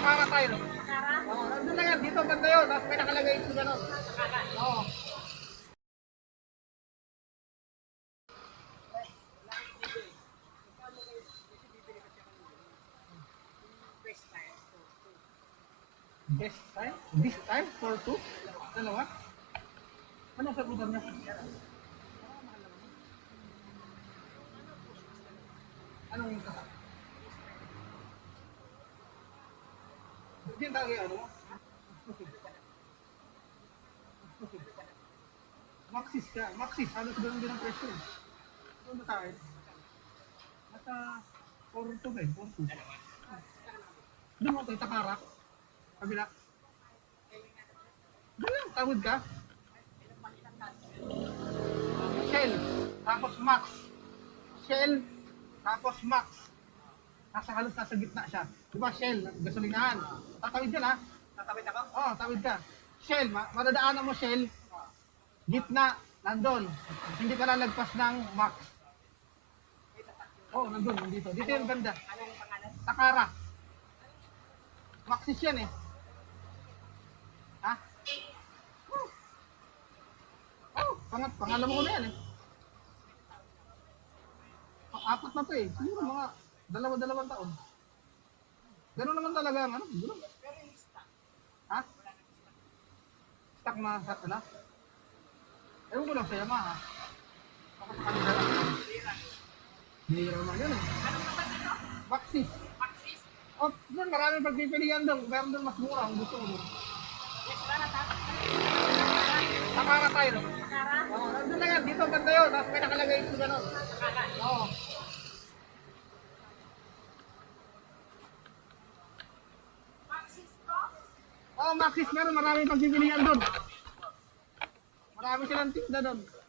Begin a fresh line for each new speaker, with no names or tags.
Takara tayo. Oo, nandun na yan. Dito banda yun. Tapos may nakalagay ito gano'n. Oo. This time? This time? For two? Dalawa? Ano sa lugar niya? Anong yung kasa? Tawag yung ano? Maxis ka. Maxis. Halos ganun din ang presyo. Ano ba tayo? Nasa 4 to ba eh? 4 to. Doon mo tayo, Takara. Kabila. Doon lang, tawid ka. Shell. Tapos Max. Shell. Tapos Max. Nasa halos nasa gitna siya. Di ba Shell? Gasolinahan. Tatawid ka na.
Tatawid ako?
Oo, oh, tawid ka. Shell, ma- madadaanan mo Shell. Gitna, nandun. Hindi ka lalagpas ng Max. Oo, oh, nandun, nandito. Dito yung ganda.
Anong pangalan?
Takara. Maxis yan eh. Ha? Oh. Oh, pangat, pangalan mo ko na yan eh. Pa- Apat na to eh. Siguro mga dalawa-dalawang taon. Ganun naman talaga ang ano. Ganun. Stock na sa ano? Ewan ko lang sa Yamaha. Ako sa kanila lang. Bihira naman yun eh. Maxis.
Maxis?
Oh, doon maraming pagpipilian doon. Meron doon mas mura ang gusto mo doon. Takara tayo. no?
Takara?
Oo, nandun na yan. Dito banda yun. May nakalagay ito gano'n.
Takara.
Oo.
Maxis to?
Oo, Maxis meron. Maraming pagpipilian doon. Marami silang tinda doon.